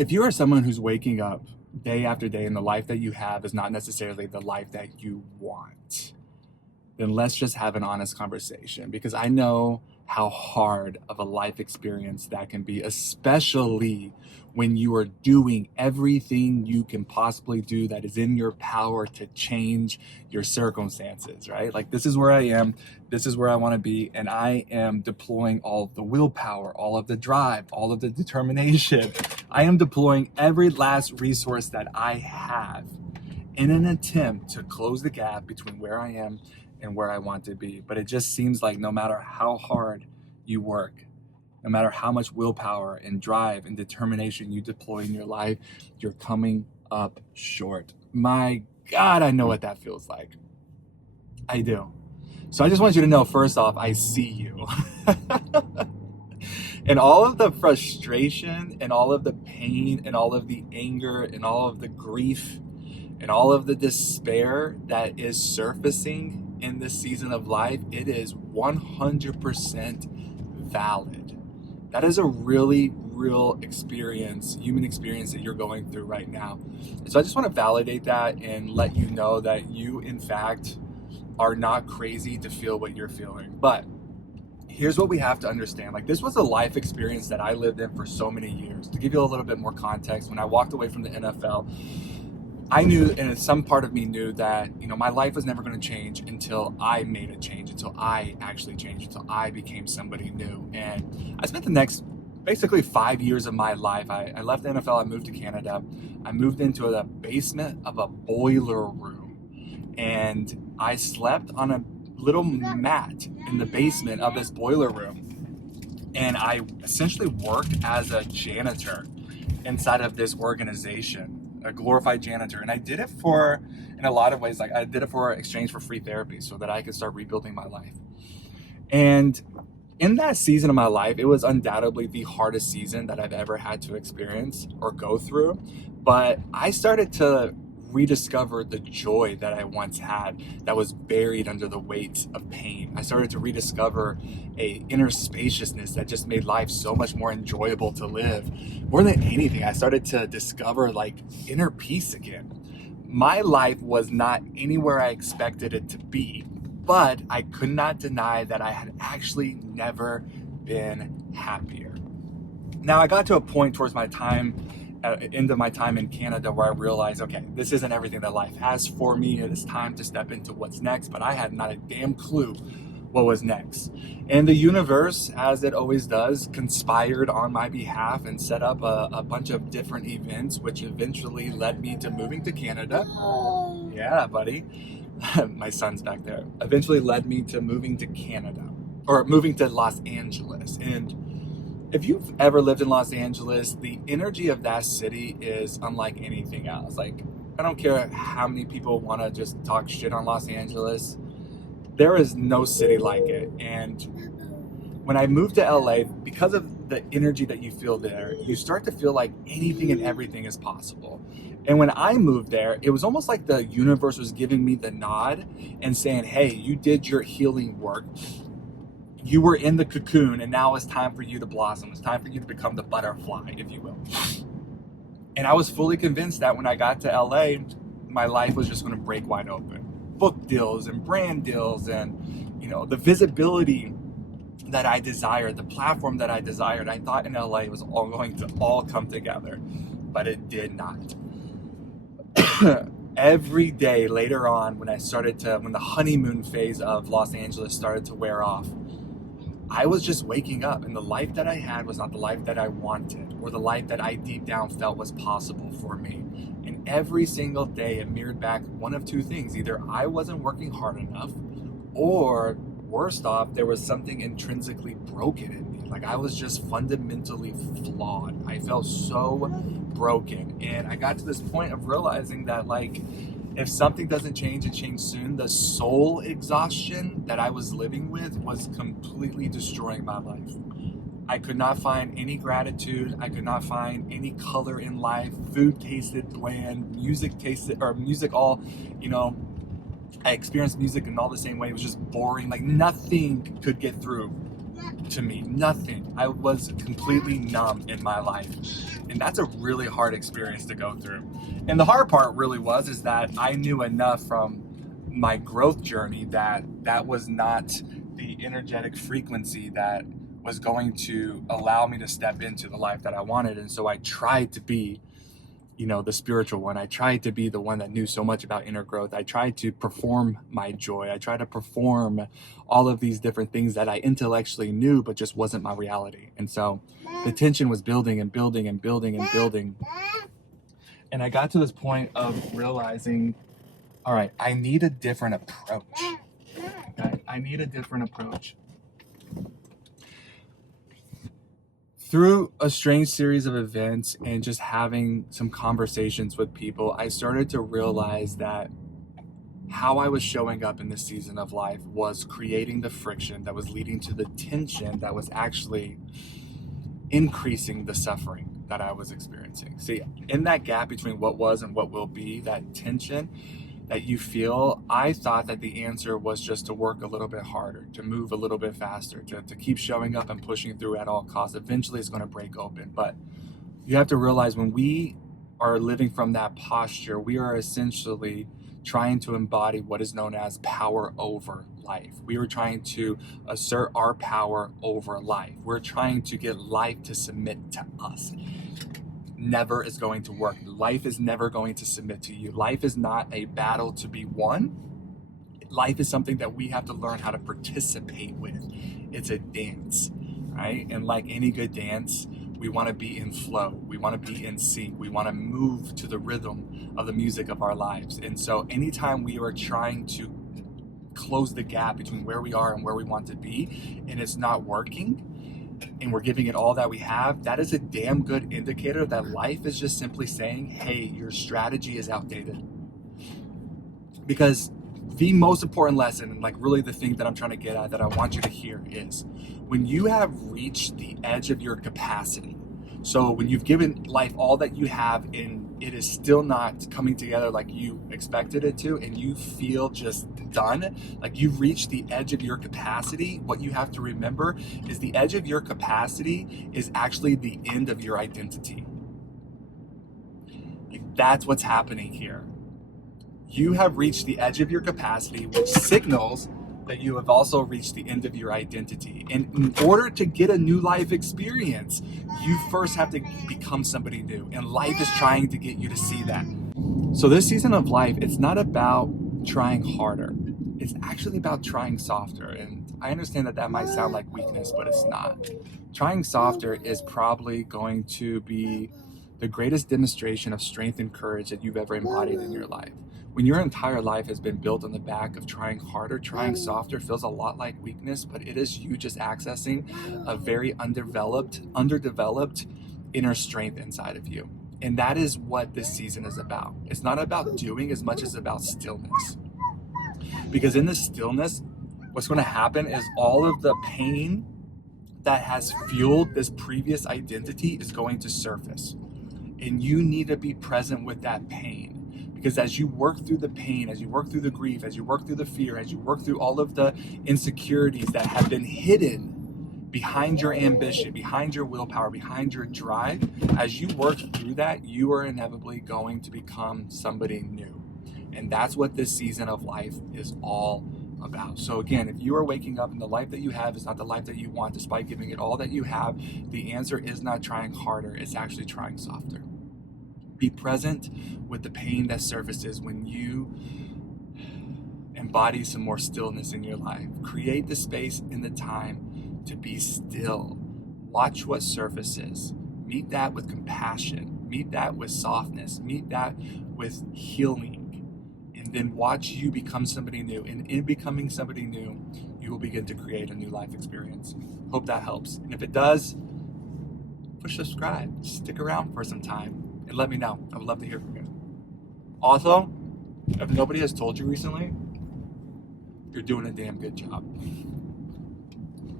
If you are someone who's waking up day after day and the life that you have is not necessarily the life that you want, then let's just have an honest conversation, because I know how hard of a life experience that can be, especially when you are doing everything you can possibly do that is in your power to change your circumstances, right? Like, this is where I am, this is where I want to be, and I am deploying all of the willpower, all of the drive, all of the determination. I am deploying every last resource that I have in an attempt to close the gap between where I am and where I want to be. But it just seems like no matter how hard you work, no matter how much willpower and drive and determination you deploy in your life, you're coming up short. My God, I know what that feels like. I do. So I just want you to know, first off, I see you. And all of the frustration and all of the pain and all of the anger and all of the grief and all of the despair that is surfacing in this season of life, it is 100% valid. That is a really real experience, human experience that you're going through right now. And so I just want to validate that and let you know that you, in fact, are not crazy to feel what you're feeling. But here's what we have to understand. Like, this was a life experience that I lived in for so many years. To give you a little bit more context, when I walked away from the NFL, I knew, and some part of me knew that, my life was never going to change until I made a change, until I actually changed, until I became somebody new. And I spent the next basically 5 years of my life. I left the NFL, I moved to Canada. I moved into the basement of a boiler room, and I slept on a little mat in the basement of this boiler room. And I essentially worked as a janitor inside of this organization, a glorified janitor. And I did it for, in a lot of ways, like I did it for exchange for free therapy so that I could start rebuilding my life. And in that season of my life, it was undoubtedly the hardest season that I've ever had to experience or go through. But I started to rediscover the joy that I once had that was buried under the weight of pain. I started to rediscover a inner spaciousness that just made life so much more enjoyable to live. More than anything, I started to discover like inner peace again. My life was not anywhere I expected it to be, but I could not deny that I had actually never been happier. Now, I got to a point towards my time end of my time in Canada where I realized, okay, this isn't everything that life has for me. It is time to step into what's next, but I had not a damn clue what was next. And the universe, as it always does, conspired on my behalf and set up a bunch of different events, which eventually led me to moving to Canada. Yeah, buddy. My son's back there. Eventually led me to moving to Canada, or moving to Los Angeles. And if you've ever lived in Los Angeles, the energy of that city is unlike anything else. Like, I don't care how many people want to just talk shit on Los Angeles. There is no city like it. And when I moved to LA, because of the energy that you feel there, you start to feel like anything and everything is possible. And when I moved there, it was almost like the universe was giving me the nod and saying, hey, you did your healing work. You were in the cocoon, and now it's time for you to blossom. It's time for you to become the butterfly, if you will. And I was fully convinced that when I got to LA, my life was just going to break wide open. Book deals and brand deals and, the visibility that I desired, the platform that I desired. I thought in LA it was all going to all come together, but it did not. Every day later on, when the honeymoon phase of Los Angeles started to wear off, I was just waking up, and the life that I had was not the life that I wanted, or the life that I deep down felt was possible for me. And every single day it mirrored back one of two things. Either I wasn't working hard enough, or worst off, there was something intrinsically broken in me. Like, I was just fundamentally flawed. I felt so broken. And I got to this point of realizing that, like, if something doesn't change and change soon, the soul exhaustion that I was living with was completely destroying my life. I could not find any gratitude. I could not find any color in life. Food tasted bland. Music all, I experienced music in all the same way. It was just boring. Like, nothing could get through to me, nothing. I was completely numb in my life. And that's a really hard experience to go through. And the hard part really is that I knew enough from my growth journey that that was not the energetic frequency that was going to allow me to step into the life that I wanted. And so I tried to be, the spiritual one. I tried to be the one that knew so much about inner growth. I tried to perform my joy. I tried to perform all of these different things that I intellectually knew, but just wasn't my reality. And so the tension was building and building and building and building. And I got to this point of realizing, all right, I need a different approach. Okay? I need a different approach. Through a strange series of events and just having some conversations with people, I started to realize that how I was showing up in this season of life was creating the friction that was leading to the tension that was actually increasing the suffering that I was experiencing. See, in that gap between what was and what will be, that tension that you feel, I thought that the answer was just to work a little bit harder, to move a little bit faster, to keep showing up and pushing through at all costs. Eventually it's going to break open. But you have to realize when we are living from that posture, we are essentially trying to embody what is known as power over life. We are trying to assert our power over life. We're trying to get life to submit to us. Never is going to work. Life is never going to submit to you. Life is not a battle to be won. Life is something that we have to learn how to participate with. It's a dance, right? And like any good dance, we want to be in flow. We want to be in sync. We want to move to the rhythm of the music of our lives. And so anytime we are trying to close the gap between where we are and where we want to be, and it's not working, and we're giving it all that we have, that is a damn good indicator that life is just simply saying, hey, your strategy is outdated. Because the most important lesson, and like really the thing that I'm trying to get at, that I want you to hear, is when you have reached the edge of your capacity, so when you've given life all that you have and it is still not coming together like you expected it to, and you feel just done, like you've reached the edge of your capacity, what you have to remember is the edge of your capacity is actually the end of your identity. Like, that's what's happening here. You have reached the edge of your capacity, which signals that you have also reached the end of your identity. And in order to get a new life experience, you first have to become somebody new. And life is trying to get you to see that. So this season of life, it's not about trying harder. It's actually about trying softer. And I understand that that might sound like weakness, but it's not. Trying softer is probably going to be the greatest demonstration of strength and courage that you've ever embodied in your life. When your entire life has been built on the back of trying harder, trying softer feels a lot like weakness, but it is you just accessing a very underdeveloped inner strength inside of you. And that is what this season is about. It's not about doing as much as about stillness. Because in the stillness, what's going to happen is all of the pain that has fueled this previous identity is going to surface. And you need to be present with that pain. Because as you work through the pain, as you work through the grief, as you work through the fear, as you work through all of the insecurities that have been hidden behind your ambition, behind your willpower, behind your drive, as you work through that, you are inevitably going to become somebody new. And that's what this season of life is all about. So again, if you are waking up and the life that you have is not the life that you want, despite giving it all that you have, the answer is not trying harder, it's actually trying softer. Be present with the pain that surfaces when you embody some more stillness in your life. Create the space and the time to be still. Watch what surfaces. Meet that with compassion. Meet that with softness. Meet that with healing. And then watch you become somebody new. And in becoming somebody new, you will begin to create a new life experience. Hope that helps. And if it does, push subscribe. Stick around for some time. And let me know. I would love to hear from you. Also, if nobody has told you recently, you're doing a damn good job.